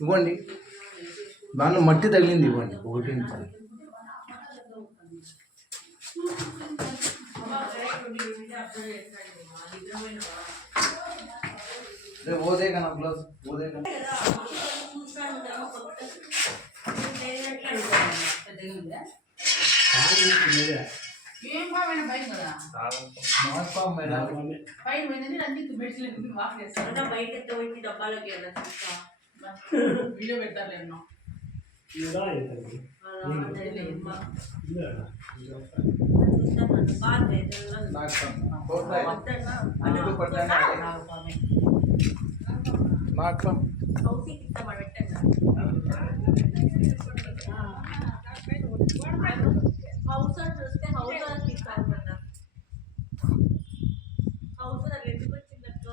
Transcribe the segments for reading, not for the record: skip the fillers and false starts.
ఇవ్వండి, దానిలో మట్టి తగిలింది, ఇవ్వండి ఒకటి. वो देगा ना ग्लास, वो देगा। ఏం బావేనా బైక్ కదా నాట్ పామ్ మేడం బైక్ పోయిందని అన్ని బెడ్స్ వాక్ చేస్తాను బయట ఎత్త పోయి డబ్బాలోకి వీడియో పెట్టాలేమో హౌస్ చూస్తే హౌస్ తీసుకోవాలన్నా హౌస్ అది ఎందుకు వచ్చిందక్క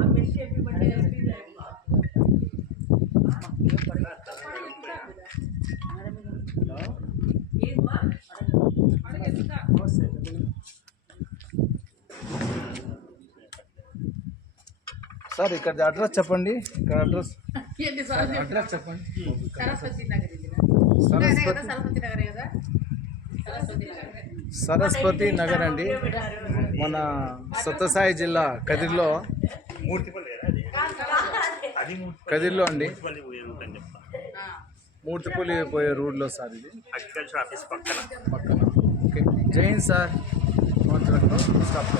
ఆ మెష్ చెప్పి బట్టి సార్ ఇక్కడ అడ్రస్ చెప్పండి, ఇక్కడ అడ్రస్ చెప్పండి. సరస్వతి నగర్ అండి, మన సత్యసాయి జిల్లా కదిర్లో అండి, మూర్తిపల్లి పోయే రోడ్లో సార్ ఇది పక్కన. ఓకే, జై హింద్ సార్. స్టాప్.